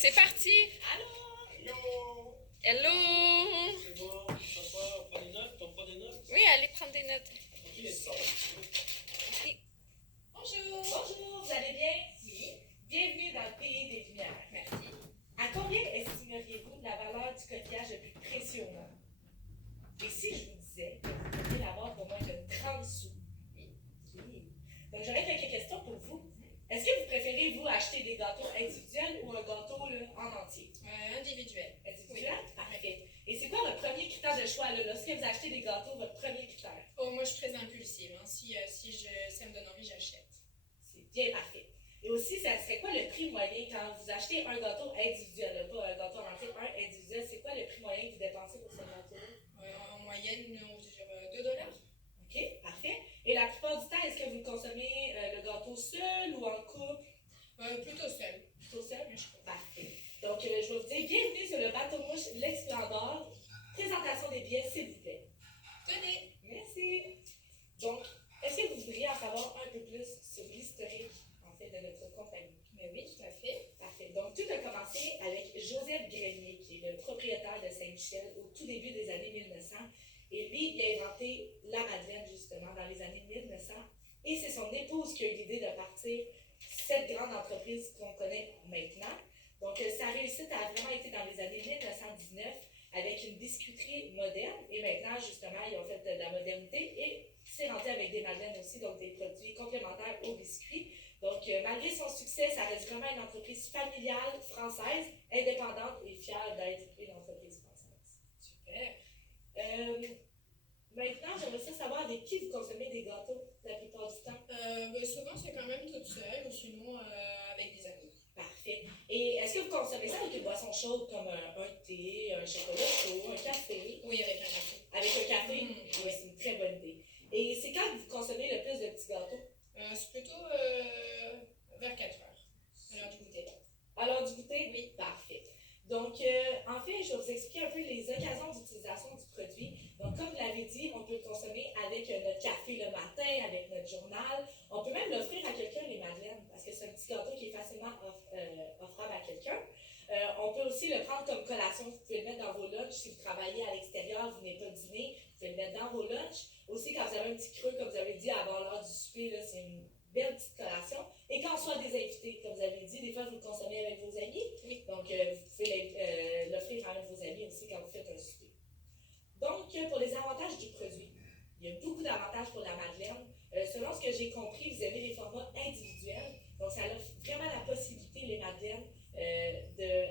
C'est parti! Allô? Hello! C'est bon, s'asseoir, on prend des notes, on prend des notes? Oui, allez prendre des notes. Ok, ça. Ok. Bonjour! Bonjour, vous allez bien? Oui. Bienvenue dans le pays des Lumières. Merci. À combien estimeriez-vous la valeur du coquillage le plus précieux au monde? Et si je vous disais que vous pourriez l'avoir pour moins de 30 sous? Oui. Donc, j'aurais quelques questions pour vous. Est-ce que vous préférez, vous, acheter des gâteaux individuels ou un gâteau là, en entier? Individuel. Individuel? Oui. Parfait. Et c'est quoi votre premier critère de choix? Là? Lorsque vous achetez des gâteaux, votre premier critère? Oh, moi, je suis très impulsive. Hein. Si ça me donne envie, j'achète. C'est bien parfait. Et aussi, ça serait quoi le prix moyen quand vous achetez un gâteau individuel, là, pas un gâteau en entier, un individuel, c'est quoi le prix moyen que vous dépensez pour ce gâteau-là? En moyenne, on va dire $2. OK, parfait. Et la plupart du temps, est-ce que vous consommez le gâteau seul ou en couple? Plutôt seul. Plutôt seul? Parfait. Donc, je vais vous dire, bienvenue sur le bateau mouche L'Explendor. Présentation des billets, s'il vous plaît. Tenez! Merci. Donc, est-ce que vous voudriez en savoir un peu plus sur l'historique, en fait, de notre compagnie? Mais oui, tout à fait. Parfait. Donc, tout a commencé avec Joseph Grenier, qui est le propriétaire de Saint-Michel au tout début des années 1900. Et lui, il a inventé la Madeleine, justement, dans les années 1900. Et c'est son épouse qui a eu l'idée de partir cette grande entreprise qu'on connaît maintenant. Donc, sa réussite a vraiment été dans les années 1919 avec une biscuiterie moderne. Et maintenant, justement, ils ont fait de la modernité et c'est rendu avec des madeleines aussi, donc des produits complémentaires aux biscuits. Donc, malgré son succès, ça reste vraiment une entreprise familiale française, indépendante et fière d'être une entreprise française. Super. Maintenant, j'aimerais ça savoir avec qui vous consommez des gâteaux la plupart du temps. Souvent, c'est quand même toute seule ou sinon avec des amis. Parfait. Et est-ce que vous consommez ça avec une boisson chaude comme un thé, un chocolat chaud, un café? Oui, avec un café. Avec un café? Oui, c'est une très bonne idée. Et c'est quand vous consommez le plus de petits gâteaux? C'est plutôt vers 4 heures. À l'heure du goûter. À l'heure du goûter? Oui. Parfait. Donc, en fait, je vais vous expliquer un peu les occasions d'utilisation du produit. Donc, comme vous l'avez dit, on peut le consommer avec notre café le matin, avec notre journal. On peut même l'offrir à quelqu'un, les madeleines, parce que c'est un petit gâteau qui est facilement offrable à quelqu'un. On peut aussi le prendre comme collation. Vous pouvez le mettre dans vos lunchs. Si vous travaillez à l'extérieur, vous n'avez pas dîner, vous pouvez le mettre dans vos lunchs. Aussi, quand vous avez un petit creux, comme vous avez dit, avant l'heure du souper, là, c'est une belle petite collation. Et quand on soit des invités, comme vous avez dit, des fois vous le consommez avec vos amis. Oui. Donc, vous pouvez l'offrir à un de vos amis aussi quand vous faites un souper. Donc, pour les avantages du produit, il y a beaucoup d'avantages pour la Madeleine. Selon ce que j'ai compris, vous aimez les formats individuels. Donc, ça offre vraiment la possibilité, les Madeleines,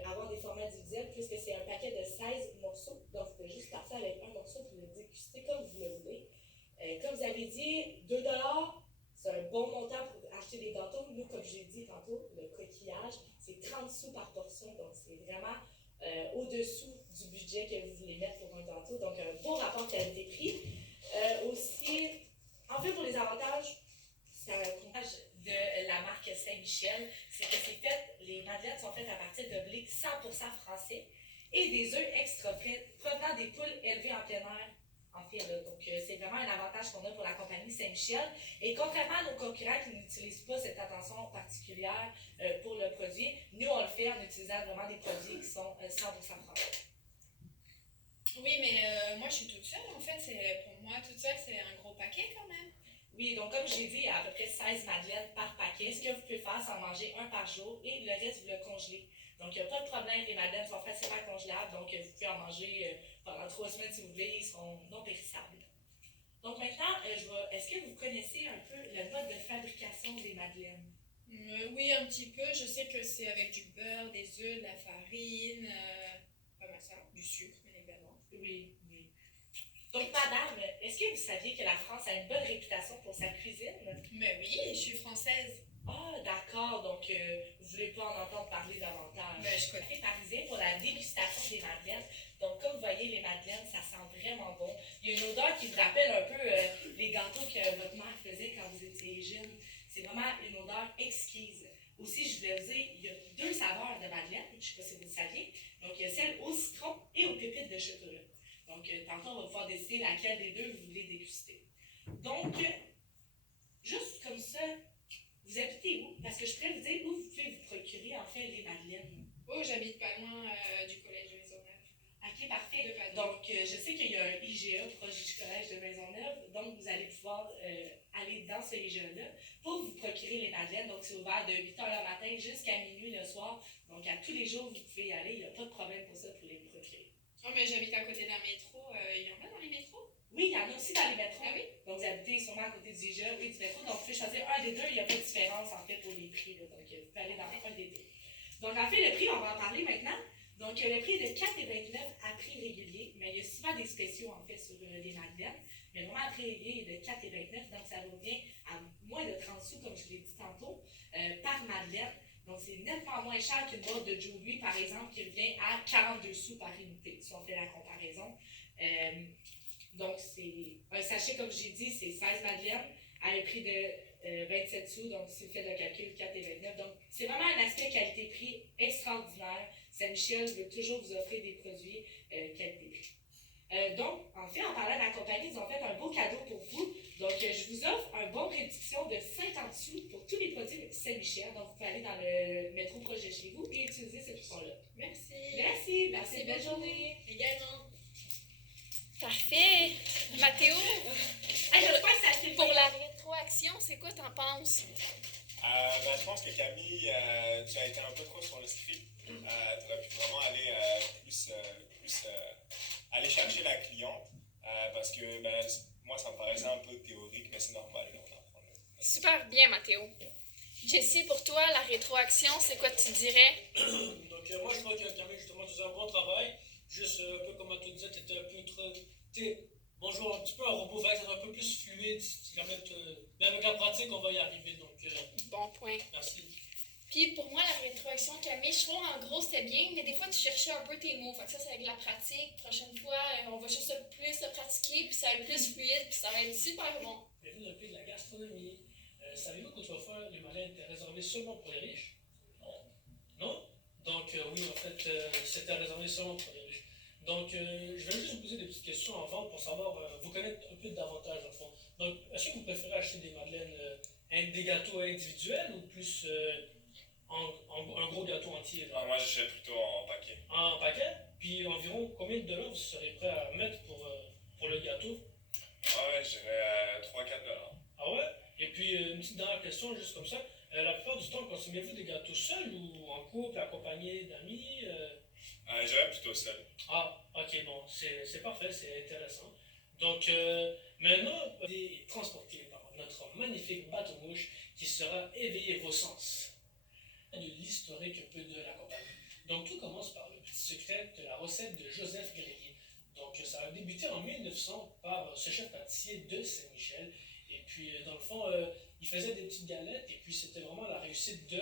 d'avoir des formats individuels, puisque c'est un paquet de 16 morceaux. Donc, vous pouvez juste partir avec un morceau pour le déguster comme vous le voulez. Comme vous avez dit, $2, c'est un bon montant pour acheter des gâteaux. Nous, comme j'ai dit tantôt, le coquillage, c'est 30 sous par portion. Donc, c'est vraiment au-dessous du budget que vous voulez mettre pour un gâteau. Donc, un bon rapport qualité-prix. Aussi, en fait, pour les avantages, c'est un avantage de la marque Saint-Michel, c'est que les madeleines sont faites à partir de blé 100% français et des œufs extra frais provenant des poules élevées en plein air. En fait, là. Donc, c'est vraiment un avantage qu'on a pour la compagnie Saint-Michel. Et contrairement à nos concurrents qui n'utilisent pas cette attention particulière pour le produit, nous, on le fait en utilisant vraiment des produits qui sont 100% français. Oui, mais moi, je suis toute seule, en fait. Pour moi, toute seule, c'est un gros paquet, quand même. Oui, donc comme j'ai dit, il y a à peu près 16 madeleines par paquet. Ce que vous pouvez faire, c'est en manger un par jour et le reste, vous le congelez. Donc, il n'y a pas de problème, les madeleines sont facilement congelables, donc vous pouvez en manger pendant 3 semaines si vous voulez, ils seront non périssables. Donc maintenant, est-ce que vous connaissez un peu le mode de fabrication des madeleines? Oui, un petit peu. Je sais que c'est avec du beurre, des œufs, de la farine, pas mal ça, du sucre, bien évidemment. Oui. Donc, madame, est-ce que vous saviez que la France a une bonne réputation pour sa cuisine? Mais oui, je suis française. Ah, d'accord. Donc, vous ne voulez pas en entendre parler davantage. Ben, je Café parisien pour la dégustation des madeleines. Donc, comme vous voyez, les madeleines, ça sent vraiment bon. Il y a une odeur qui vous rappelle un peu les gâteaux que votre mère faisait quand vous étiez jeune. C'est vraiment une odeur exquise. Aussi, je voulais vous dire, il y a 2 saveurs de madeleine. Je ne sais pas si vous le saviez. Donc, il y a celle au citron et aux pépites de chocolat. Donc, tantôt, on va pouvoir décider laquelle des 2 vous voulez déguster. Donc, juste comme ça, vous habitez où? Parce que je pourrais vous dire où vous pouvez vous procurer, en fait, les madeleines. Oh, j'habite pas loin du collège de Maisonneuve. Ok, parfait. De Padoue. Donc, je sais qu'il y a un IGA proche du collège de Maisonneuve, donc vous allez pouvoir aller dans ce IGA-là pour vous procurer les madeleines. Donc, c'est ouvert de 8h le matin jusqu'à minuit le soir. Donc, à tous les jours, vous pouvez y aller. Il n'y a pas de problème pour ça pour les procurer. Oh, mais j'habite à côté d'un métro. Il y en a dans les métros? Oui, il y en a aussi dans les métros. Ah oui? Donc, vous habitez sûrement à côté du IGA, oui, du métro. Donc, vous pouvez choisir un des deux. Il n'y a pas de différence, en fait, pour les prix. Là. Donc, vous pouvez aller dans un des deux. Donc, en fait, le prix, on va en parler maintenant. Donc, le prix est de 4,29 à prix régulier, mais il y a souvent des spéciaux, en fait, sur les madeleines. Mais vraiment, à prix régulier, il est de 4,29, donc ça revient à moins de 30 sous, comme je l'ai dit tantôt, par madeleine. Donc, c'est nettement moins cher qu'une boîte de Joey, par exemple, qui revient à 42 sous par unité, si on fait la comparaison. Donc, c'est un sachet, comme j'ai dit, c'est 16 madeleines à un prix de 27 sous. Donc, si vous faites le calcul, 4,29. Donc, c'est vraiment un aspect qualité-prix extraordinaire. Saint-Michel veut toujours vous offrir des produits qualité-prix. Donc, en fait, en parlant de la compagnie, ils ont fait un beau cadeau pour vous. Donc, je vous offre un bon réduction de 50 sous pour tous les produits Saint-Michel. Donc, vous pouvez aller dans le métro proche de chez vous et utiliser ce coupon-là. Merci. Merci. Merci, Belle journée. Également. Parfait. Mathéo, Hey, j'espère que ça fait pour la rétroaction, c'est quoi t'en penses? Je pense que Camille, tu as été un peu trop sur le script. Tu aurais pu vraiment aller aller chercher la cliente parce que moi, ça me paraissait un peu théorique, mais c'est normal, là, on apprend. Super bien, Mathéo. Jessie, pour toi, la rétroaction, c'est quoi tu dirais? Donc, moi, je crois que Camille, justement, tu faisais un bon travail. Juste un peu comme tu disais, tu étais un peu trop. Bonjour, un petit peu un robot, c'est un peu plus fluide. Mais avec la pratique, on va y arriver. Donc, Bon point. merci. Puis pour moi, la rétroaction, Camille, je trouve en gros c'était bien, mais des fois tu cherchais un peu tes mots. Fait que ça, c'est avec la pratique. Prochaine fois, on va juste plus le pratiquer, puis ça va être plus fluide, puis ça va être super bon. Bienvenue dans le pays de la gastronomie. Savez-vous qu'autrefois, les malades étaient réservés seulement pour les riches? Non. Non? Donc, oui, en fait, c'était réservé seulement pour les riches. Donc, je vais juste vous poser des petites questions avant pour savoir, vous connaître un peu davantage, en fond. Donc, est-ce que vous préférez acheter des madeleines, des gâteaux individuels ou plus un gros gâteau entier? Genre? Moi, j'achète plutôt en paquet. En paquet? Puis environ combien de dollars vous serez prêt à mettre pour le gâteau? Ouais, je dirais 3-4 $. Ah ouais? Et puis, une petite dernière question, juste comme ça. La plupart du temps, consommez-vous des gâteaux seuls ou en couple, accompagné d'amis? Je dirais plutôt seul. Ah, ok, bon, c'est parfait, c'est intéressant. Donc, maintenant, transporté par notre magnifique bateau-mouche qui sera éveiller vos sens. De l'historique un peu de la compagnie. Donc, tout commence par le petit secret de la recette de Joseph Grélier. Donc, ça a débuté en 1900 par ce chef pâtissier de Saint-Michel. Et puis, dans le fond, il faisait des petites galettes et puis c'était vraiment la réussite de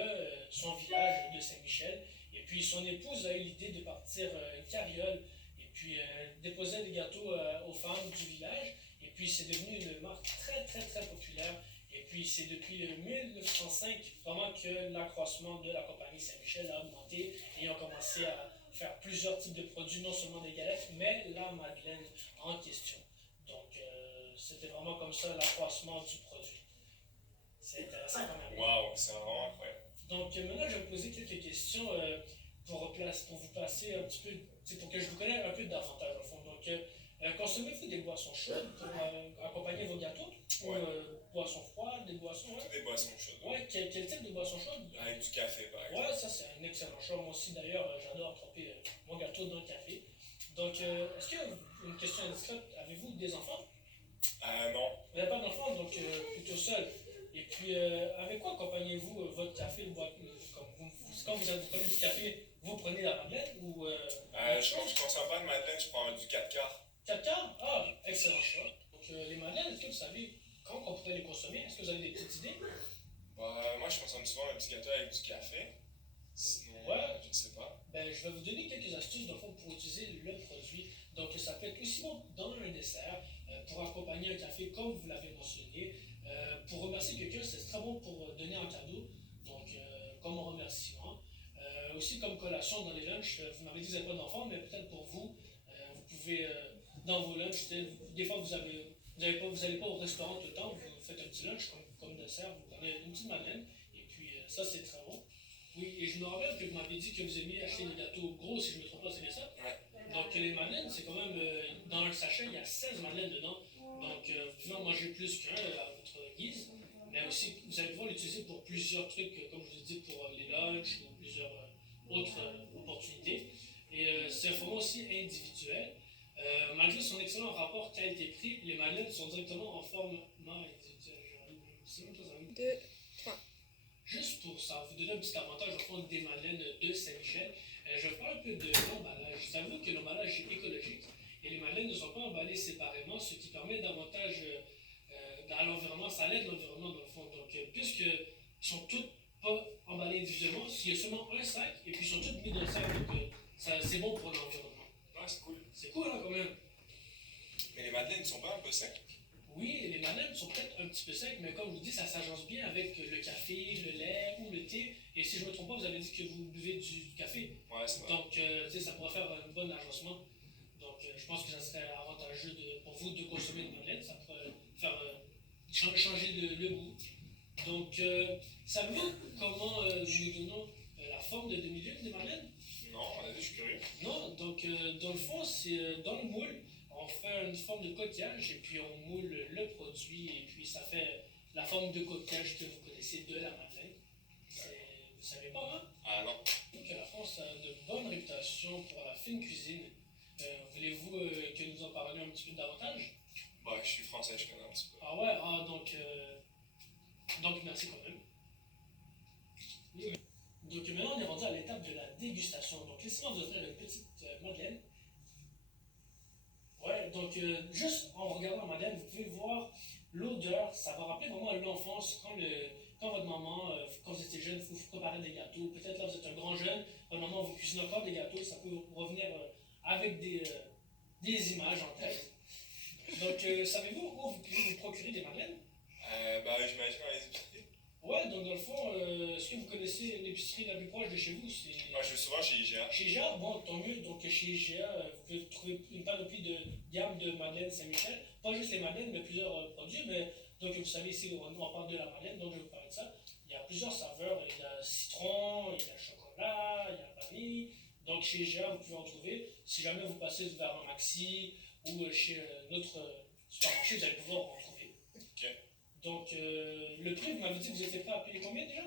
son village de Saint-Michel. Et puis, son épouse a eu l'idée de partir une carriole et puis déposer des gâteaux aux femmes du village. Et puis, c'est devenu une marque très, très, très populaire. Et puis, c'est depuis 1905 vraiment que l'accroissement de la compagnie Saint-Michel a augmenté et ils ont commencé à faire plusieurs types de produits, non seulement des galettes, mais la madeleine en question. Donc, c'était vraiment comme ça l'accroissement du produit. C'est intéressant quand même. Waouh, c'est vraiment incroyable. Donc, maintenant, je vais vous poser quelques questions pour vous placer un petit peu, pour que je vous connaisse un peu davantage, au fond. Donc, consommez-vous des boissons chaudes pour accompagner vos gâteaux? Ouais. Ou boissons froides, des boissons, Toutes des boissons chaudes. Ouais, quel type de boissons chaudes? Avec du café, par exemple. Ouais, ça c'est un excellent choix. Moi aussi, d'ailleurs, j'adore tremper mon gâteau dans le café. Donc, est-ce que, une question indiscrète, avez-vous des enfants? Non. Vous n'avez pas d'enfants, donc plutôt seul. Et puis, avec quoi accompagnez-vous votre café? Quand vous prenez du café, vous prenez la madeleine ou... Je consomme pas de madeleine, je prends du 4 quarts. 4 quarts? Ah, excellent choix. Donc, les madeleines, est-ce que vous savez quand on pourrait les consommer? Est-ce que vous avez des petites idées? Moi, je consomme souvent un petit gâteau avec du café. Sinon, Ouais. je ne sais pas. Ben, je vais vous donner quelques astuces dans le fond pour utiliser le produit. Donc, ça peut être aussi bon dans un dessert, pour accompagner un café comme vous l'avez mentionné. Pour remercier quelqu'un, c'est très bon pour donner un cadeau, donc comme un remerciement. Aussi comme collation dans les lunchs, vous m'avez dit que vous n'avez pas d'enfant, mais peut-être pour vous, vous pouvez, dans vos lunchs, des fois vous n'allez pas au restaurant tout le temps, vous faites un petit lunch comme dessert, vous prenez une petite madeleine, et puis ça c'est très bon. Oui, et je me rappelle que vous m'avez dit que vous aimiez acheter des gâteaux gros, si je ne me trompe pas, c'est bien ça? Ouais. Donc les madeleines, c'est quand même, dans un sachet, il y a 16 madeleines dedans. Donc vous pouvez en manger plus qu'un à votre guise. Mais aussi, vous allez pouvoir l'utiliser pour plusieurs trucs, comme je vous ai dit, pour les lunchs ou plusieurs autres opportunités. Et c'est un format aussi individuel. Malgré son excellent rapport qualité-prix, les madeleines sont directement en format individuel. C'est même pas ça. Deux, trois. Juste pour ça, vous donner un petit avantage au fond des madeleines de Saint-Michel, je vais parler un peu de l'emballage. Savez-vous que l'emballage est écologique et les madeleines ne sont pas emballées séparément, ce qui permet davantage à l'environnement, ça aide l'environnement dans le fond. Donc, puisqu'ils sont toutes pas emballées individuellement, il y a seulement un sac et puis ils sont toutes mis dans le sac, donc c'est bon pour l'environnement. Ouais, c'est cool. C'est cool, hein, quand même. Mais les madeleines ne sont pas un peu secs? Oui, les madeleines sont peut-être un petit peu secs, mais comme je vous dis, ça s'agence bien avec le café, le lait ou le thé. Et si je ne me trompe pas, vous avez dit que vous buvez du café. Ouais, c'est vrai. Donc, tu sais, ça pourrait faire un bon agencement. Donc, je pense que ça serait avantageux pour vous de consommer une madeleine. Ça pourrait faire changer le goût. Donc, savez-vous comment nous nous donnons la forme de demi-lune des madeleines? Non, vas-y, je suis curieux. Non, donc dans le fond, c'est dans le moule, on fait une forme de coquillage et puis on moule le produit et puis ça fait la forme de coquillage que vous connaissez de la madeleine. Vous savez pas, hein? Ah non. Donc la France a de bonnes réputations pour la fine cuisine. Voulez-vous que nous en parlions un petit peu davantage? Bah, je suis français, je connais un petit peu. Ah ouais, donc merci quand même. Oui. Donc maintenant on est rendu à l'étape de la dégustation. Donc laissez-moi vous offrir une petite madeleine. Ouais, donc juste en regardant la madeleine, vous pouvez voir l'odeur, ça va rappeler vraiment l'enfance quand votre maman, quand vous étiez jeune, vous préparez des gâteaux. Peut-être là vous êtes un grand jeune, votre maman vous cuisine encore des gâteaux, ça peut revenir avec des images en tête. Donc savez-vous où vous pouvez vous procurer des madeleines? Bah, j'imagine dans les épiceries. Ouais, donc dans le fond, est-ce que vous connaissez l'épicerie la plus proche de chez vous? Moi, je vais souvent chez IGA. Chez IGA, bon, tant mieux. Donc chez IGA, vous pouvez trouver une panoplie de gamme de madeleines Saint-Michel. Pas juste les madeleines, mais plusieurs produits. Mais, donc vous savez, ici, on parle de la madeleine, donc je vais vous parler de ça. Il y a plusieurs saveurs. Il y a citron, il y a chocolat, il y a vanille. Donc chez IGA, vous pouvez en trouver. Si jamais vous passez vers un Maxi ou chez notre supermarché, vous allez pouvoir en trouver. Ok. Donc le prix, vous m'avez dit que vous étiez prêt à payer combien déjà?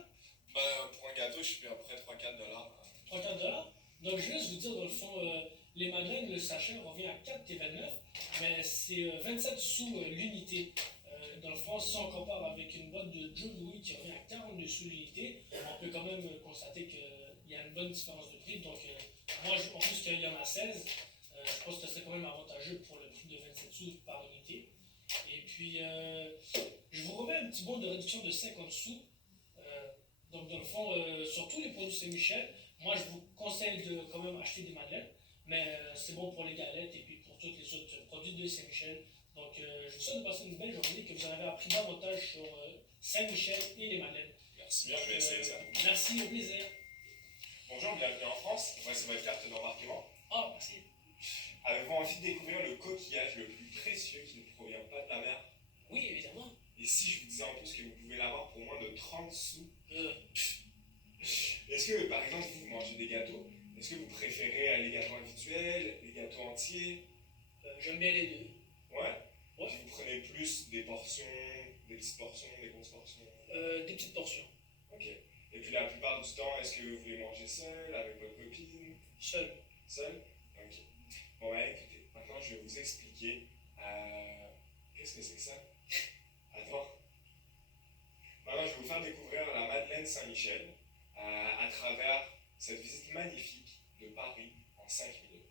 Bah, pour un gâteau, je suis à peu près 3-4 $. 3-4 $. Donc, je vais juste vous dire, dans le fond, les madeleines, le sachet revient à 4,29 $, mais c'est 27 sous l'unité. Dans le fond, si on compare avec une boîte de Joe Louis qui revient à 42 sous l'unité, on peut quand même constater qu'il y a une bonne différence de prix. Donc, moi, en plus qu'il y en a 16, je pense que ce serait quand même avantageux pour le prix de 27 sous par unité. Et puis, je vous remets un petit bon de réduction de 50 sous. Donc, dans le fond, sur tous les produits Saint-Michel, moi, je vous conseille de quand même acheter des madeleines, mais c'est bon pour les galettes et puis pour tous les autres produits de Saint-Michel. Donc, je vous souhaite de passer une belle journée, que vous en avez appris davantage sur Saint-Michel et les madeleines. Merci bien, je vais essayer ça. Merci, au plaisir. Bonjour, bienvenue en France. Voici votre carte d'embarquement. Oh, merci. Avez-vous envie de découvrir le coquillage le plus précieux qui ne provient pas de la mer? Oui, évidemment. Et si je vous disais en plus que vous pouvez l'avoir pour moins de 30 sous? Est-ce que, par exemple, vous mangez des gâteaux, est-ce que vous préférez les gâteaux individuels, les gâteaux entiers? J'aime bien les deux. Ouais. Ouais. Puis vous prenez plus des portions, des petites portions, des grosses portions? Des petites portions. Ok. Et puis la plupart du temps, est-ce que vous les mangez seul, avec votre copine? Seul. Seul? Ok. Bon, bah écoutez, maintenant je vais vous expliquer. Qu'est-ce que c'est que ça? Attends. Maintenant, je vais vous faire découvrir la Madeleine Saint-Michel à travers cette visite magnifique de Paris en 5 minutes.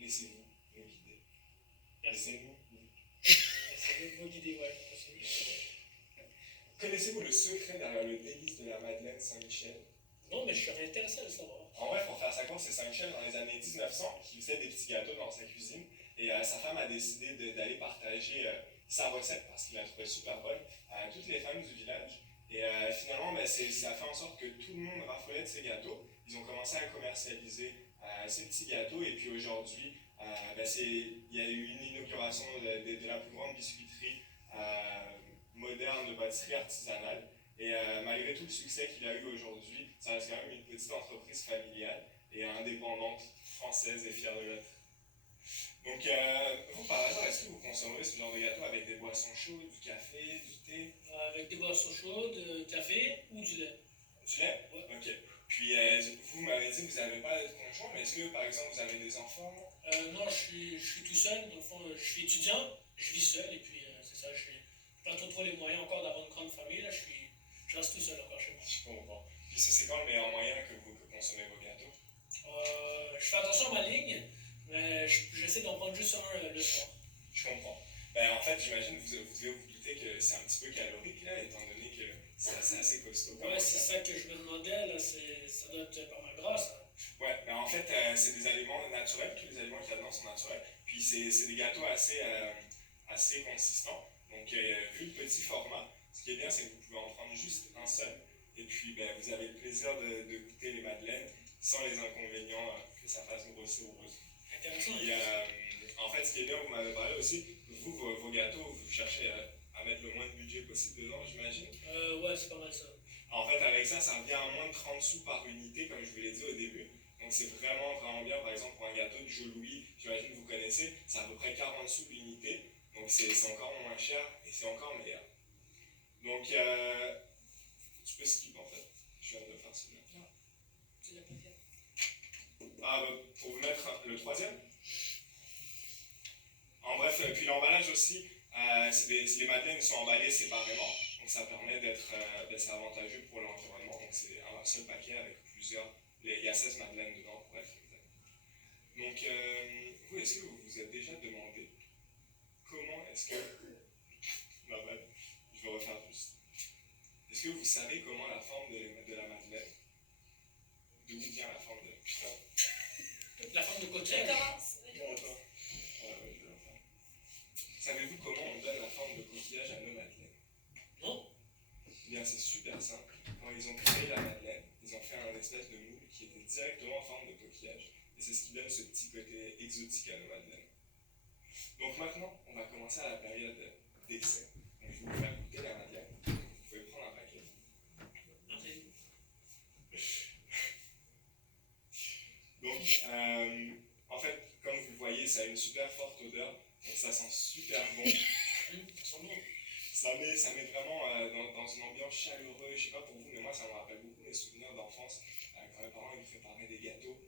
Laissez-vous nous guider. Laissez-nous nous. Laissez-vous guider, ouais. Connaissez-vous le secret derrière le délice de la Madeleine Saint-Michel? Non, mais je suis intéressé à le savoir. En vrai, pour faire sa course, c'est Saint-Michel dans les années 1900 qui faisait des petits gâteaux dans sa cuisine. Et sa femme a décidé d'aller partager sa recette parce qu'il la trouvait super bonne à toutes les femmes du village. Et finalement, ça a fait en sorte que tout le monde raffolait de ces gâteaux. Ils ont commencé à commercialiser ces petits gâteaux. Et puis aujourd'hui, il y a eu une inauguration de la plus grande biscuiterie moderne de pâtisserie artisanale. Et malgré tout le succès qu'il a eu aujourd'hui, ça reste quand même une petite entreprise familiale et indépendante, française et fière de l'être. Donc, vous, par hasard, est-ce que vous consommerez ce genre de gâteau avec des boissons chaudes, du café, du thé? Avec des boissons chaudes, café ou du lait. Du lait? Ouais. Ok. Puis, vous m'avez dit que vous n'avez pas de conjoint, mais est-ce que, par exemple, vous avez des enfants? Non, je suis tout seul, dans le fond, je suis étudiant, je vis seul, et puis c'est ça, je n'ai pas trop les moyens encore d'avoir une grande famille, là, je reste tout seul encore chez moi. Je comprends. Puis, c'est quand le meilleur moyen que vous consommez vos gâteaux? Je fais attention à ma ligne, mais j'essaie d'en prendre juste un le soir. Je comprends. Ben, en fait, j'imagine que vous devez vous douter que c'est un petit peu calorique, là, étant donné que c'est assez costaud. Ouais, c'est ça que je me demandais, là, ça doit être pas mal gras, ça. Ouais, ben en fait, c'est des aliments naturels, tous les aliments qu'il y a dedans sont naturels. Puis c'est des gâteaux assez consistants. Donc, vu le petit format, ce qui est bien, c'est que vous pouvez en prendre juste un seul. Et puis, ben, vous avez le plaisir de goûter les madeleines sans les inconvénients que ça fasse grossir ou grossir. Intéressant. Puis, en fait, ce qui est bien, vous m'avez parlé aussi, vous, vos gâteaux, vous cherchez à mettre le moins de budget possible dedans, j'imagine. Ouais, c'est pas mal ça. En fait, avec ça, ça revient à moins de 30 sous par unité, comme je vous l'ai dit au début. Donc, c'est vraiment bien. Par exemple, pour un gâteau de Joe Louis, j'imagine que vous connaissez, c'est à peu près 40 sous l'unité. Donc, c'est encore moins cher et c'est encore meilleur. Donc, tu peux skip en fait. Je viens de faire celui-là. Non, tu l'as pas fait. Ah, bah, pour vous mettre le troisième. En bref, puis l'emballage aussi, les madeleines sont emballées séparément. Donc, ça permet c'est avantageux pour l'environnement. Donc, c'est un seul paquet avec plusieurs. Il y a 16 madeleines dedans, bref. Donc, vous, est-ce que vous vous êtes déjà demandé comment est-ce que. Non, ben, je vais refaire juste. Est-ce que vous savez comment la forme de la madeleine, d'où vient la forme de. Putain. La forme de Je coquillage. commence. Attends. Je vais le refaire. Savez-vous comment on donne la forme de coquillage à nos madeleines? Non. Eh bien, c'est super simple. Quand ils ont créé la madeleine, ils ont fait un espèce de moule qui était directement en forme de coquillage. Et c'est ce qui donne ce petit côté exotique à nos madeleines. Donc maintenant, on va commencer à la période d'essai. Donc je vais vous faire goûter la madeleine. Vous pouvez prendre un paquet. Merci. Donc, en fait, comme vous le voyez, ça a une super forte odeur. Donc ça sent super bon. Ça sent bon. Ça met vraiment dans une ambiance chaleureuse. Je sais pas pour vous, mais moi ça me rappelle beaucoup mes souvenirs d'enfance. Quand mes parents ils me préparaient des gâteaux.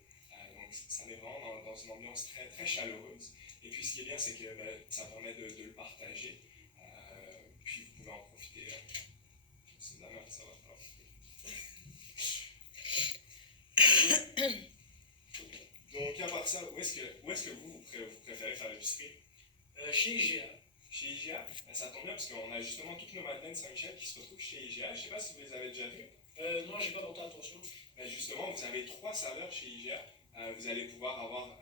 Donc ça met vraiment dans une ambiance très, très chaleureuse. Et puis ce qui est bien, c'est que ça permet de le partager. Puis vous pouvez en profiter. C'est de la merde, ça va pas. Donc à part ça, où est-ce que vous préférez faire l'épicerie? Chez IGA. Chez IGA, ça tombe bien parce qu'on a justement toutes nos madeleines Saint-Michel qui se retrouvent chez IGA. Je ne sais pas si vous les avez déjà vues. Non, j'ai pas porté attention. Justement, vous avez 3 saveurs chez IGA. Vous allez pouvoir avoir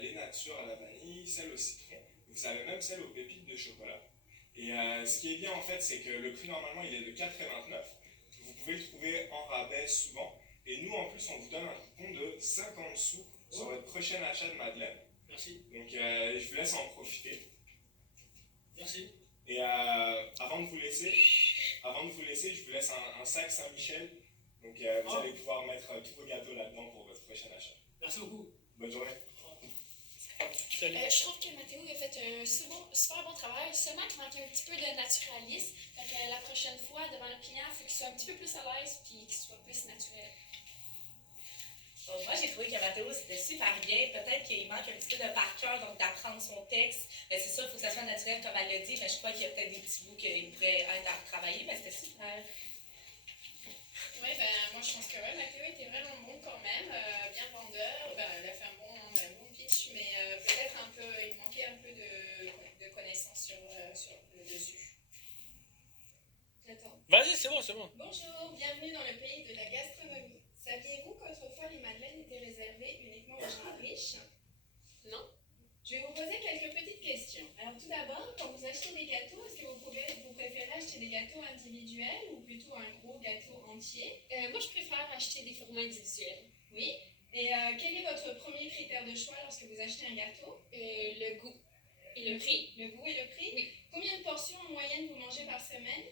les natures à la vanille, celles au citron. Vous avez même celles aux pépites de chocolat. Et ce qui est bien en fait, c'est que le prix normalement il est de 4,29. Vous pouvez le trouver en rabais souvent. Et nous en plus, on vous donne un coupon de 50 sous sur votre prochain achat de madeleine. Merci. Donc je vous laisse en profiter. Merci. Et avant de vous laisser, je vous laisse un sac Saint-Michel. Donc vous allez pouvoir mettre tous vos gâteaux là-dedans pour votre prochain achat. Merci beaucoup. Bonne journée. Salut. Je trouve que Mathéo a fait un super bon travail, seulement qu'il manquait un petit peu de naturalisme. Fait que la prochaine fois, devant le client, il faut qu'il soit un petit peu plus à l'aise et qu'il soit plus naturel. Donc, moi, j'ai trouvé que Mathéo, c'était super bien. Peut-être qu'il manque un petit peu de par cœur, donc d'apprendre son texte. Mais c'est sûr, il faut que ça soit naturel, comme elle l'a dit, mais je crois qu'il y a peut-être des petits bouts qui pourraient être à retravailler, mais c'était super. Oui, moi je pense que Mathéo était vraiment bon quand même, bien vendeur. Il a fait un bon pitch, mais peut-être il manquait un peu de connaissances sur le dessus. J'attends. Vas-y, c'est bon. Bonjour, bienvenue dans le pays de la gastronomie. Saviez-vous qu'autrefois les madeleines étaient réservées uniquement aux gens riches? Non. Je vais vous poser quelques petites questions. Alors tout d'abord, quand vous achetez des gâteaux, est-ce que vous préférez acheter des gâteaux individuels ou plutôt un gros gâteau entier? Moi, je préfère acheter des formats individuels. Oui. Et quel est votre premier critère de choix lorsque vous achetez un gâteau? Le goût et le prix. Le goût et le prix? Oui. Combien de portions en moyenne vous mangez par semaine?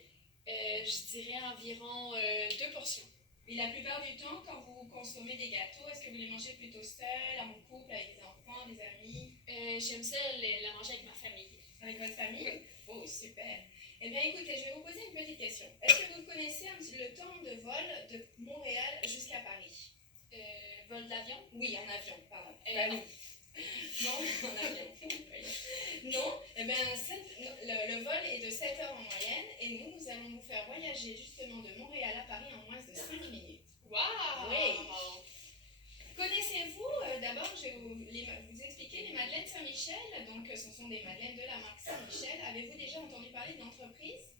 Je dirais environ 2 portions. Et la plupart du temps, quand vous consommez des gâteaux, est-ce que vous les mangez plutôt seul, en couple, avec des enfants, des amis? J'aime ça la manger avec ma famille. Avec votre famille? Oh, super. Eh bien, écoutez, je vais vous poser une petite question. Est-ce que vous connaissez le temps de vol de Montréal jusqu'à Paris? Vol d'avion? Oui, en avion, pardon. Non. Non, en avion. Oui. Non, eh bien, le vol est de 7 heures en moyenne et nous allons vous faire voyager justement de Montréal à Paris en moins de 5 minutes. Wow! Oui. Connaissez-vous, d'abord, je vais vous expliquer les madeleines Saint-Michel. Donc, ce sont des madeleines de la marque Saint-Michel. Avez-vous déjà entendu parler de l'entreprise?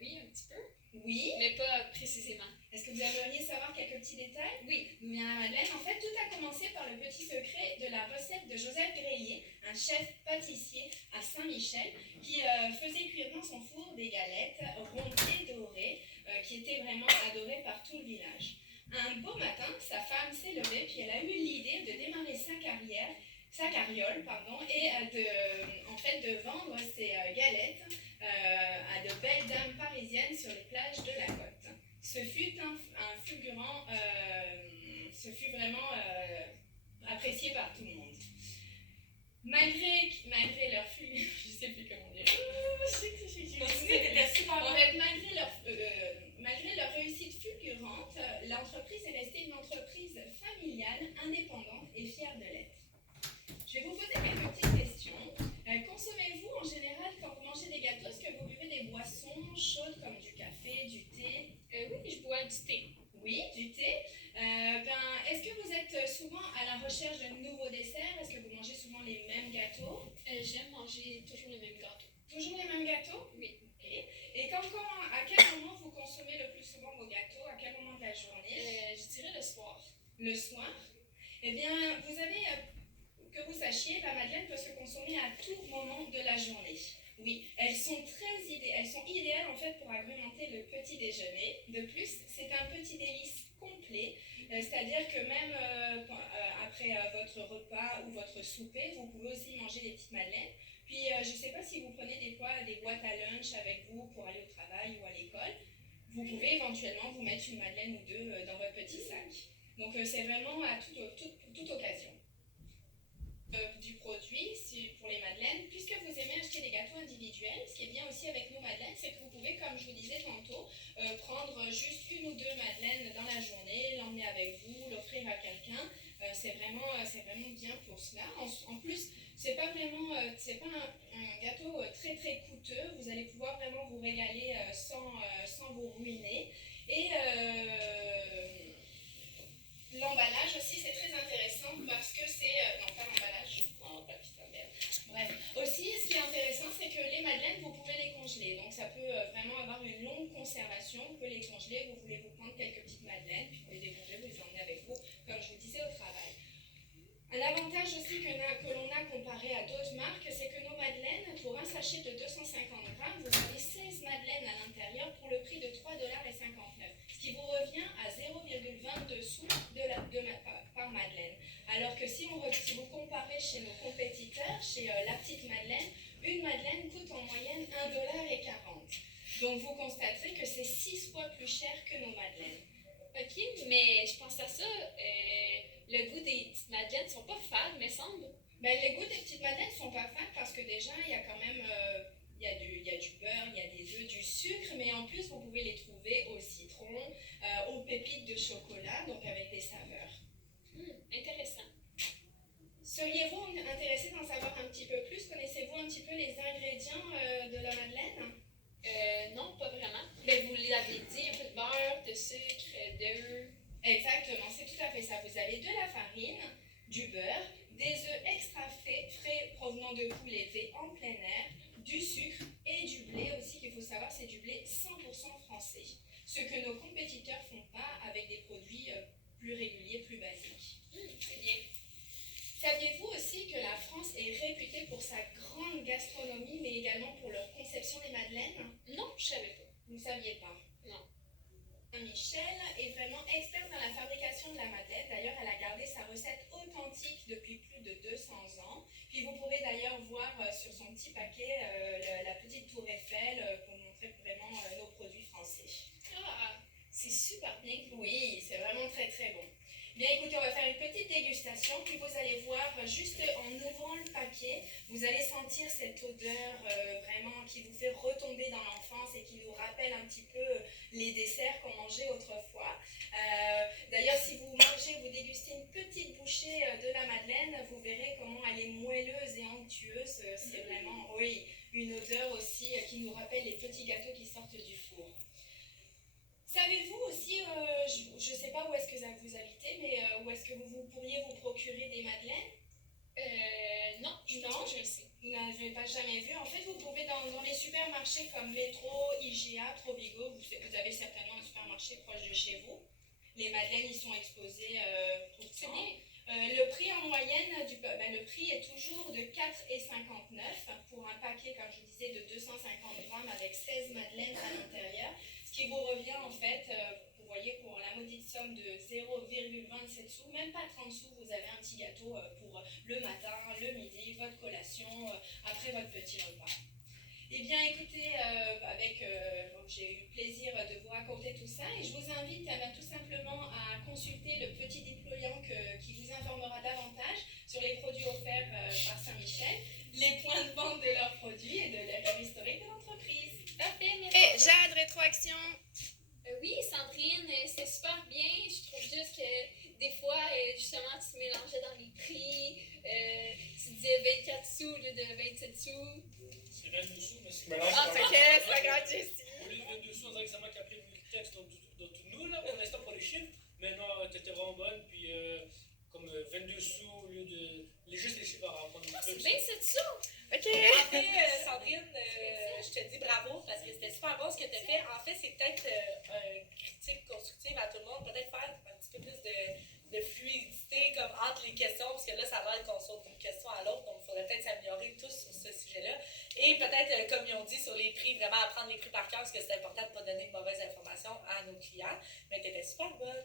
Oui, un petit peu. Oui. Mais pas précisément. Est-ce que vous aimeriez savoir quelques petits détails? Oui. D'où vient la madeleine? En fait, tout a commencé par le petit secret de la recette de Joseph Grélier, un chef pâtissier à Saint-Michel, qui faisait cuire dans son four des galettes rondes et dorées, qui étaient vraiment adorées par tout le village. Un beau matin, sa femme s'est levée, puis elle a eu l'idée de démarrer sa carriole, et de vendre ses galettes à de belles dames parisiennes sur les plages de la côte. Ce fut un fulgurant, ce fut vraiment apprécié par tout le monde. Malgré leur je sais plus comment dire. Malgré leur réussite fulgurante, l'entreprise est restée une entreprise familiale, indépendante et fière de l'être. Je vais vous poser quelques petites questions. Consommez-vous en général, quand vous mangez des gâteaux, est-ce que vous buvez des boissons chaudes comme du café, du thé? Oui, je bois du thé. Oui, du thé. Est-ce que vous êtes souvent à la recherche de nouveaux desserts? Est-ce que vous mangez souvent les mêmes gâteaux? J'aime manger toujours les mêmes gâteaux. Toujours les mêmes gâteaux? Oui. Ok. Et à quel moment vous consommez le plus souvent vos gâteaux? À quel moment de la journée? Je dirais le soir. Le soir? Eh bien, vous avez, que vous sachiez, la madeleine peut se consommer à tout moment de la journée. Oui, elles sont idéales en fait pour agrémenter le petit déjeuner. De plus, c'est un petit délice complet, c'est-à-dire que même après votre repas ou votre souper, vous pouvez aussi manger des petites madeleines. Puis, je ne sais pas si vous prenez des fois des boîtes à lunch avec vous pour aller au travail ou à l'école. Vous pouvez éventuellement vous mettre une madeleine ou deux dans votre petit sac. Donc, c'est vraiment à toute occasion. Du produit pour les madeleines, puisque vous aimez acheter des gâteaux individuels, ce qui est bien aussi avec nos madeleines, c'est que vous pouvez, comme je vous disais tantôt, prendre juste une ou deux madeleines dans la journée, l'emmener avec vous, l'offrir à quelqu'un. C'est vraiment bien pour cela. En plus, c'est pas un gâteau très très coûteux. Vous allez pouvoir vraiment vous régaler sans vous ruiner. Et l'emballage aussi, c'est très intéressant parce que c'est... non, pas l'emballage. Oh, pas putain, merde. Bref. Aussi, ce qui est intéressant, c'est que les madeleines, vous pouvez les congeler. Donc, ça peut vraiment avoir une longue conservation. Vous pouvez les congeler. Vous voulez vous prendre quelques petites madeleines, puis vous les décongeler, vous les emmener avec vous, comme je vous disais, au travail. Un avantage aussi que l'on a comparé à d'autres marques, c'est que nos madeleines, pour un sachet de 250 grammes, vous avez 16 madeleines à l'intérieur pour le prix de 3,59 $, ce qui vous revient à 0,22 sous par madeleine. Alors que si vous comparez chez nos compétiteurs, chez La Petite Madeleine, une madeleine coûte en moyenne 1,40 $. Donc vous constaterez que c'est 6 fois plus cher que nos madeleines. Ok, mais je pense à ça, le goût des petites madeleines sont pas fades, me semble. Les goûts des petites madeleines sont pas fades parce que déjà, il y a quand même il y a du beurre, il y a des œufs, du sucre, mais en plus, vous pouvez les trouver au citron, aux pépites de chocolat, donc avec des saveurs. Intéressant. Seriez-vous intéressé d'en savoir un petit peu plus? Connaissez-vous un petit peu les ingrédients de la madeleine? Non, pas vraiment. Mais vous l'avez dit, un peu de beurre, de sucre, d'œufs. Exactement, c'est tout à fait ça. Vous avez de la farine, du beurre, des œufs extra frais provenant de poules élevées en plein air, du sucre et du blé aussi, qu'il faut savoir, c'est du blé 100% français. Ce que nos compétiteurs font pas avec des produits plus réguliers, plus basiques. C'est bien. Saviez-vous aussi que la France est réputée pour sa grande gastronomie, mais également pour leur conception des madeleines? Non, je savais pas. Vous ne saviez pas? Non. Michel est vraiment experte dans la fabrication de la madeleine. D'ailleurs, elle a gardé sa recette authentique depuis plus de 200 ans. Puis vous pourrez d'ailleurs voir sur son petit paquet la petite tour Eiffel pour montrer vraiment nos goûté? Oui, c'est vraiment très très bon. Bien écoutez, on va faire une petite dégustation, puis vous allez voir, juste en ouvrant le paquet, vous allez sentir cette odeur vraiment qui vous fait retomber dans l'enfance et qui nous rappelle un petit peu les desserts qu'on mangeait autrefois. D'ailleurs, si vous mangez, vous dégustez une petite bouchée de la madeleine, vous verrez comment elle est moelleuse et onctueuse. C'est vraiment, oui, une odeur aussi qui nous rappelle les petits gâteaux qui sortent du four. Savez-vous aussi, je ne sais pas où est-ce que vous habitez, mais où est-ce que vous pourriez vous procurer des madeleines? Non, je pense que je le sais. Vous n'avez pas jamais vu. En fait, vous pouvez dans les supermarchés comme Métro, IGA, Provigo, vous avez certainement un supermarché proche de chez vous. Les madeleines y sont exposées tout le C'est temps. bien. Le prix en moyenne, le prix est toujours de 4,59 pour un paquet, comme je disais, de 250 grammes avec 16 madeleines à l'intérieur. Ce qui vous revient en fait, vous voyez, pour la maudite somme de 0,27 sous, même pas 30 sous, vous avez un petit gâteau pour le matin, le midi, votre collation, après votre petit repas. Eh bien, écoutez, j'ai eu le plaisir de vous raconter tout ça et je vous invite tout simplement à consulter le petit dépliant qui vous informera davantage sur les produits offerts par Saint-Michel, les points de vente de leurs produits et de la revue historique de l'entreprise. Parfait, merci. Et Jade, rétroaction. Oui, Sandrine, c'est super bien. Je trouve juste que des fois, justement, tu te mélangeais dans les prix. Tu disais 24 sous au lieu de 27 sous. C'est 22 sous, mais c'est Mélange Ah, dans- ok, c'est pas grave, Jessie. Au lieu de 22 sous, on dirait que c'est moi qui a pris le texte dans tout nous, là, pour l'instant, pour les chiffres. Mais non, t'étais vraiment bonne, puis comme 22 sous au lieu de. Juste les chiffres à reprendre. Ah, c'est 27 sous! Ok. En fait, Sandrine, je te dis bravo parce que c'était super bon ce que tu as fait. En fait, c'est peut-être une critique constructive à tout le monde. Peut-être faire un petit peu plus de fluidité comme entre les questions, parce que là, ça va être qu'on saute d'une question à l'autre. Donc, il faudrait peut-être s'améliorer tous sur ce sujet-là. Et peut-être, comme ils ont dit, sur les prix, vraiment apprendre les prix par cœur, parce que c'est important de ne pas donner de mauvaises informations à nos clients. Mais tu étais super bonne.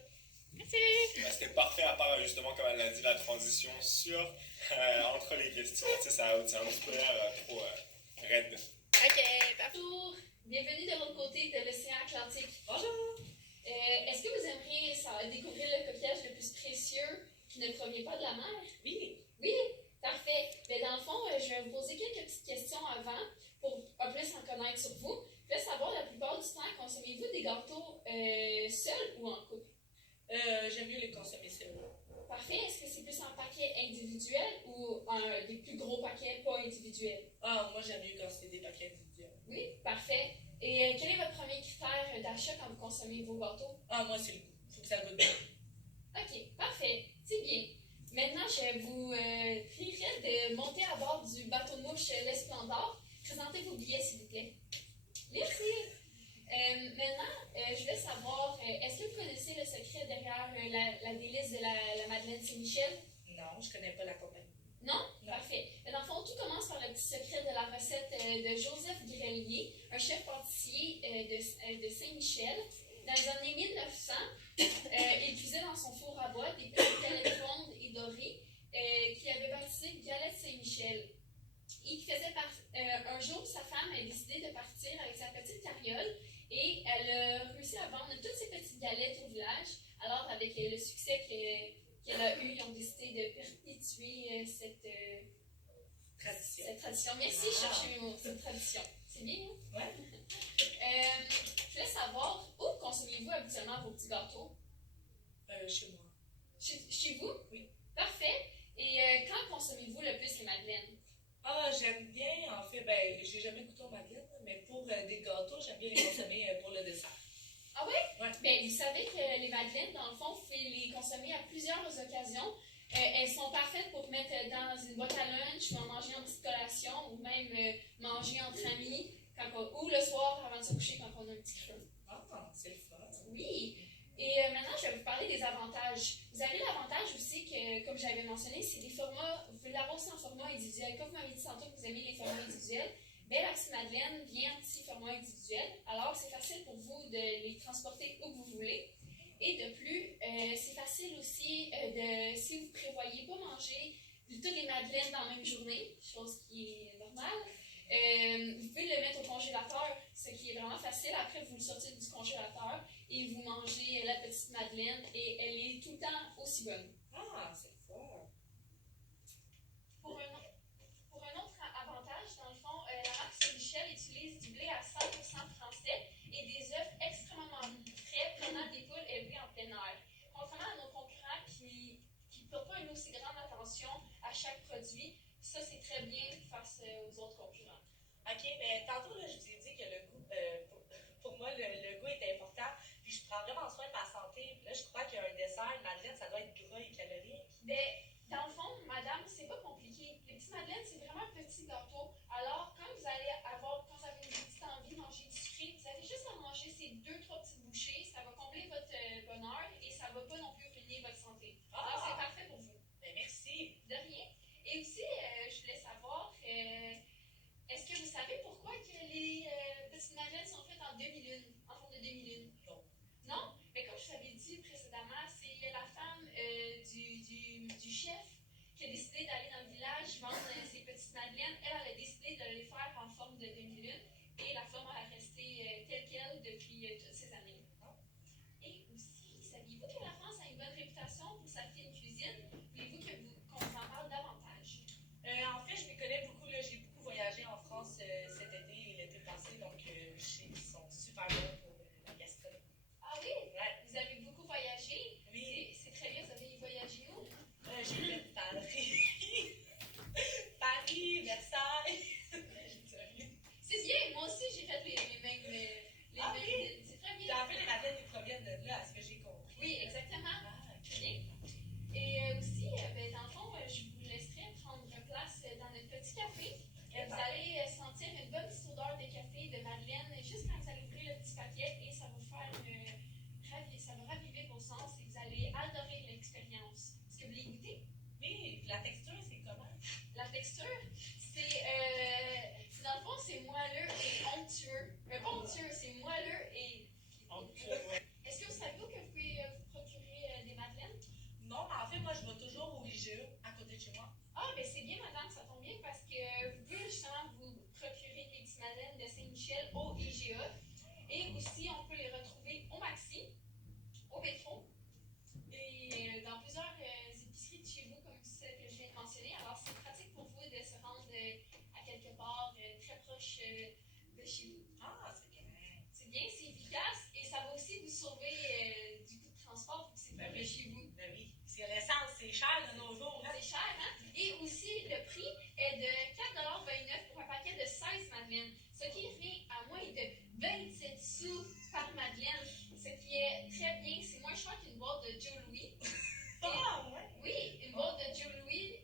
Merci. Ben, c'était parfait à part justement, comme elle l'a dit, la transition entre les questions. Tu sais, c'est un petit peu trop raide. Ok, parfait. Bonjour! Bienvenue de l'autre côté de l'océan Atlantique. Bonjour! Est-ce que vous aimeriez découvrir le coquillage le plus précieux qui ne provient pas de la mer? Oui! Oui, parfait. Mais dans le fond, je vais vous poser quelques petites questions avant pour un peu en connaître sur vous. Je veux savoir, la plupart du temps, consommez-vous des gâteaux seuls ou en couple? J'aime mieux les consommer seuls. Parfait. Est-ce que c'est plus un paquet individuel ou des plus gros paquets pas individuels? Ah, moi, j'aime mieux quand c'est des paquets individuels. Oui, parfait. Et quel est votre premier critère d'achat quand vous consommez vos gâteaux? Ah, moi, c'est le goût. Faut que ça goûte bien. Ok, parfait. C'est bien. Maintenant, je vous prierai de monter à bord du bateau de mouche L'Esplendor. Présentez vos billets, s'il vous plaît. Merci. Maintenant, je voulais savoir, est-ce que vous connaissez le secret derrière la délice de la Madeleine Saint-Michel? Non, je connais pas la compagnie. Non? Non. Parfait. Mais dans le fond, tout commence par le petit secret de la recette de Joseph Grelier, un chef pâtissier de Saint-Michel. Dans les années 1900, il cuisait dans son four à bois des petites galettes rondes et dorées qu'il avait baptisées Galettes Saint-Michel. Un jour, sa femme a décidé de partir avec sa petite carriole et elle a réussi à vendre toutes ces petites galettes au village. Alors, avec le succès qu'elle a eu, ils ont décidé de perpétuer cette tradition. Merci, je cherchais mes mots. Cette tradition. C'est bien, hein? Ouais. Je voulais savoir, où consommez-vous habituellement vos petits gâteaux? Chez moi. Chez vous? Oui. Parfait. Et quand consommez-vous le plus les madeleines? Ah, j'aime bien, en fait, j'ai jamais goûté aux madeleines, mais pour des gâteaux, j'aime bien les consommer pour le dessert. Ah oui? Ouais. Bien, vous savez que les madeleines, dans le fond, vous pouvez les consommer à plusieurs occasions. Elles sont parfaites pour mettre dans une boîte à lunch ou en manger en petite collation ou même manger entre amis ou le soir avant de se coucher quand on a un petit creux. Ah, c'est le fun. Oui. Et maintenant, je vais vous parler des avantages. Vous avez l'avantage aussi que, comme j'avais mentionné, c'est des formats, vous pouvez l'avoir aussi en format individuel. Comme vous m'avez dit tantôt que vous aimez les formats individuels, bien, la petite Madeleine vient en petit format individuel. Alors, c'est facile pour vous de les transporter où vous voulez. Et de plus, c'est facile aussi si vous ne prévoyez pas manger toutes les madeleines dans la même journée, chose qui est normale, Vous pouvez le mettre au congélateur, ce qui est vraiment facile. Après, vous le sortez du congélateur et vous mangez la petite madeleine et elle est tout le temps aussi bonne. Ah, c'est fort. Pour un autre avantage, dans le fond, la marque Saint-Michel utilise du blé à 100% français et des œufs extrêmement frais provenant des poules élevées en plein air. Contrairement à nos concurrents qui ne portent pas une aussi grande attention à chaque produit, ça c'est très bien face aux autres concurrents. OK, mais tantôt, là, je vous ai dit que le goût, pour moi, le goût est important. Puis je prends vraiment soin de ma santé. Puis là, je crois qu'un dessert, une madeleine, ça doit être gras et calorique. Ben, dans le fond, madame, c'est pas compliqué. Les petites madeleines, c'est vraiment un petit gâteau. Alors, quand vous avez une petite envie de manger du sucré, vous avez juste à manger ces 2-3 petites bouchées. Ça va combler votre bonheur et ça va pas non plus ruiner votre santé. Alors, c'est parfait pour vous. Ben, merci. De rien. Et aussi, je voulais savoir, est-ce que vous savez pourquoi que les petites madeleines sont faites en demi-lune, en forme de demi-lune? Non. Non? Mais comme je vous avais dit précédemment, c'est la femme du chef qui a décidé d'aller dans le village vendre ses petites madeleines. Elle a décidé de les faire en forme de demi-lune et la forme a resté telle qu'elle depuis toutes ces années. Et aussi, saviez-vous que la France a une bonne réputation pour sa fine cuisine? Voulez-vous qu'on vous en parle davantage? En fait, je m'y connais beaucoup. Là. J'ai beaucoup voyagé en France cet été et l'été passé. Donc, je sais qu'ils sont super bons pour la gastronomie. Ah oui? Ouais. Vous avez beaucoup voyagé? Oui. C'est très bien. Vous avez voyagé où? J'ai fait Paris. Paris, Versailles. C'est bien. Moi aussi, j'ai fait les mêmes villes. C'est très bien. En fait, les madeleines ils proviennent de là, à ce que j'ai compris. Oui, exactement. Ah, Très bien. Et aussi, ben, dans le fond, je vous laisserai prendre place dans notre petit café. Vous allez sentir une bonne petite odeur de café, de madeleine, juste quand vous allez ouvrir le petit paquet et ça va vous faire ça va raviver vos sens et vous allez adorer l'expérience. Est-ce que vous voulez goûter? Oui, la texture, c'est comment? La texture, c'est dans le fond, c'est moelleux et onctueux. Pas onctueux, c'est moelleux et onctueux. Est-ce que vous savez que vous pouvez vous procurer des madeleines? Non, mais en fait, moi, je vais toujours au IGA, à côté de chez moi. Ah, ben c'est bien, madame, ça tombe bien parce que vous pouvez justement vous procurer des petites madeleines de Saint-Michel au IGA. Et aussi, on peut les retrouver au Maxi, au métro et dans plusieurs épiceries de chez vous, comme celle que je viens de mentionner. Alors, c'est pratique pour vous de se rendre à quelque part très proche de chez vous. Ah, c'est bien. C'est bien, c'est efficace et ça va aussi vous sauver du coût de transport vu que c'est près de chez vous. Ben oui. Parce que l'essence, c'est cher de nos jours. Hein? C'est cher, hein? Et aussi, le prix est de 4,29$ pour un paquet de 16 madeleines, ce qui revient à moins de 27 sous par madeleine, ce qui est très bien. C'est moins cher qu'une boîte de Joe Louis. Ah, ouais. Oui, une boîte de Joe Louis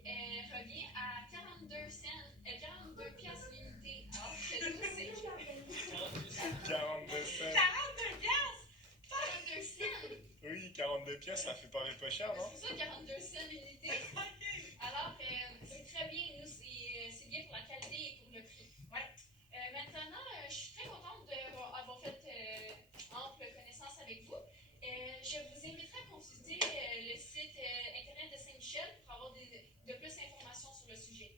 revient à 42 cents, 42 piastres l'unité. Alors que nous, c'est 42 cents. 42 piastres! 42 cents. Oui, 42 pièces, ça fait pas cher, non? C'est ça, 42 cents l'unité. Alors, c'est très bien. Nous, c'est bien pour la qualité et pour le prix. Ouais. Maintenant, je suis très contente d'avoir fait ample connaissance avec vous. Je vous inviterai à consulter le site internet de Saint-Michel pour avoir de plus d'informations sur le sujet.